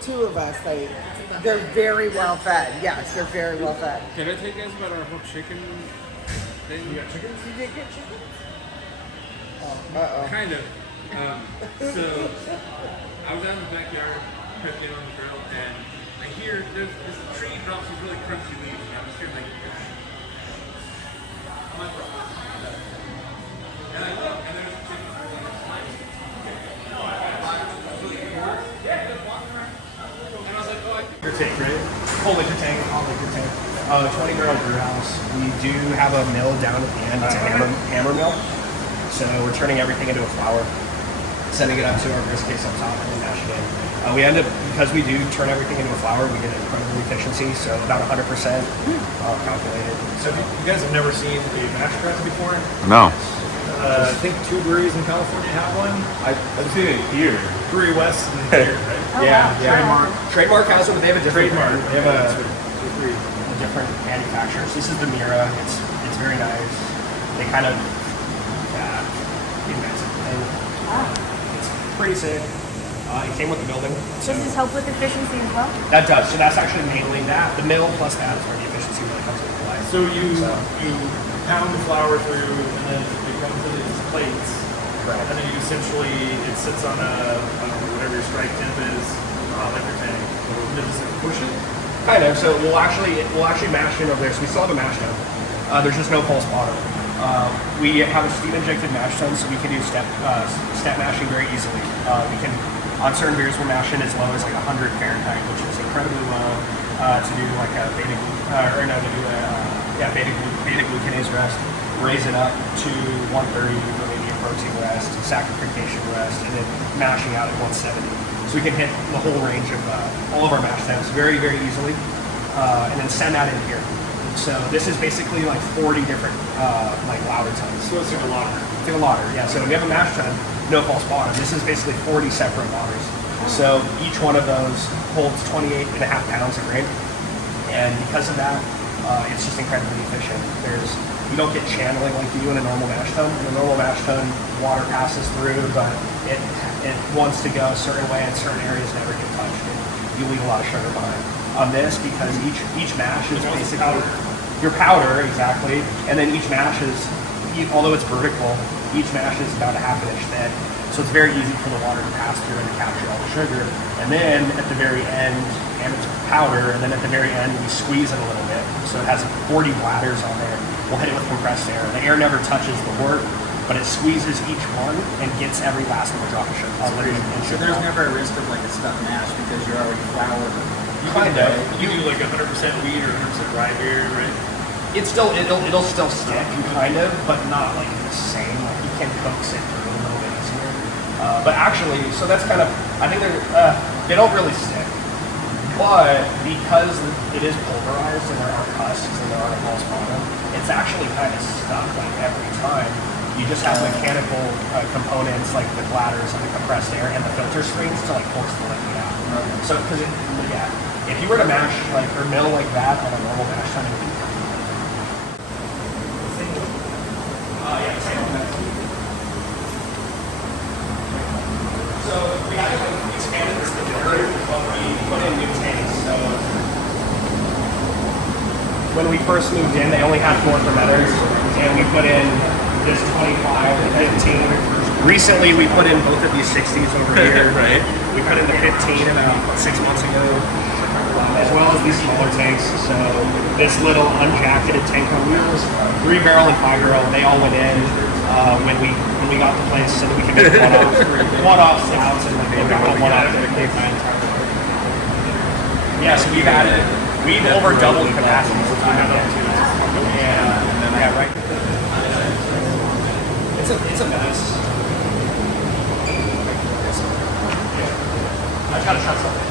Two of us, they're very well fed. Yes, they're very well fed. Can I tell you guys about our whole chicken thing? You got chickens? You did get chickens? Kind of. So I was out in the backyard, prepping on the grill, and I hear there's this tree drops these really crunchy leaves, and I'm just hearing like, and I look, and there's chickens slimy. And I was like, oh, Your tank, right? Full liquor tank, all liquor tank. 20-barrel brew house. We do have a mill down at the end. It's a hammer mill. So we're turning everything into a flour, sending it up to our grist case on top, and then mashing it. We end up, because we do turn everything into a flour, we get incredible efficiency. So about 100% calculated. So if you guys have never seen a mash press before? No. I think 2 breweries in California have one. I've seen it here. Brewery West and here, right? Oh, Yeah, wow. yeah. Trademark has it, but they have a different Trademark. brand. They have a different manufacturers. This is the Mira. It's very nice. They kind of invented the thing. It's pretty sick. It came with the building. So Does this help with efficiency as well? that does. So that's actually mainly that. The mill plus that is where the efficiency really comes into play. So you pound the flour through, and then it comes to these plates. Correct. And then you essentially, it sits on whatever your strike temp is, liquor tank. And then just push it. Kind of. So we'll actually mash in over there. So we still have a mash tun. There's just no false bottom. We have a steam injected mash tun, so we can do step mashing very easily. We can, on certain beers, we're mashing as low as like 100 Fahrenheit, which is incredibly low to do like a beta glucanase rest. Raise it up to 130 for maybe a protein rest, saccharification rest, and then mashing out at 170. So we can hit the whole range of all of our mash tuns very, very easily, and then send that in here. So this is basically like 40 different like lauter tons. So it's like a lauter. It's like a lauter, yeah. So we have a mash tun, no false bottom. This is basically 40 separate lauters. So each one of those holds 28.5 pounds of grain, and because of that, it's just incredibly efficient. You don't get channeling like you do in a normal mash tun. In a normal mash tun, water passes through, but it wants to go a certain way, and certain areas never get touched. And you leave a lot of sugar behind. On this, because each mash is basically your powder, exactly, and then each mash is, although it's vertical, each mash is about a half an inch thick. So it's very easy for the water to pass through and to capture all the sugar. And then at the very end, and it's powder, and then at the very end we squeeze it a little bit. So it has 40 bladders on there. We'll hit it with compressed air. The air never touches the wort, but it squeezes each one and gets every last one drop of sugar. So there's never a risk of like a stuck mash because you're already floured. Kind of. You do like 100% wheat or 100% rye beer, right? It'll still stick, kind of, but not like the same. Like you can coax it through a little bit easier. But actually, so that's kind of, I think they don't really stick. But because it is pulverized and there are husks and there are false bottom, it's actually kind of stuck like every time. You just have mechanical components like the bladders and the compressed air and the filter strings to like force the liquid out. So, because if you were to mash like or mill like that on a normal mash tun, it would be first moved in, they only had 4 fermenters, and we put in this 25 and 15. Recently, we put in both of these 60s over here. Right. We put in the 15 about 6 months ago, as well as these smaller tanks. So this little unjacketed tank on wheels, 3-barrel and 5-barrel, they all went in when we got the place so that we could make one-off stouts and like one-off dedicated. Yeah, so we've over doubled capacity since we have that too. Yeah, right. It's a mess. I gotta shut something.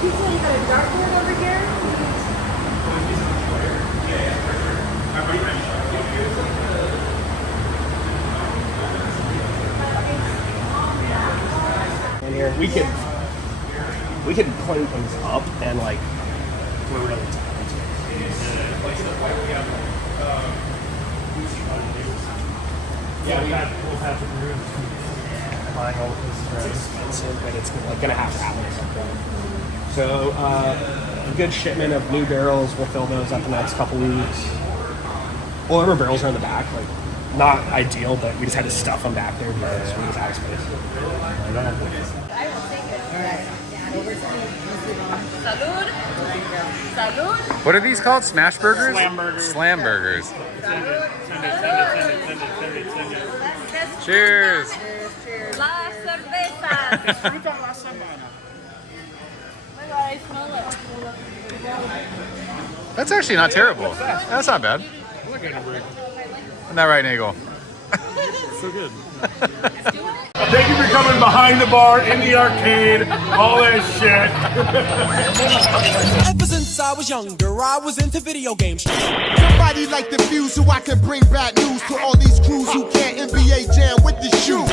Pizza, you got a dartboard over here? In here, we could clean things up and like we're really tight. Yeah, we'll have to do buying all of this. It's expensive, but it's like gonna have to happen at some point. So a good shipment of new barrels. We'll fill those up in the next couple weeks. Well, our barrels are in the back, like not ideal, but we just had to stuff them back there because we was out of space. Salud. Salud. What are these called? Smash burgers? Slam burgers. Slam burgers. Send it. Cheers. Cheers. La cerveza. I smell it. That's actually not terrible. That's not bad. Isn't that right, Nagel? So good. Thank you for coming behind the bar, in the arcade, all that shit. Ever since I was younger, I was into video games. Somebody like the Fuse so I can bring bad news to all these crews who can't NBA jam with the shoe.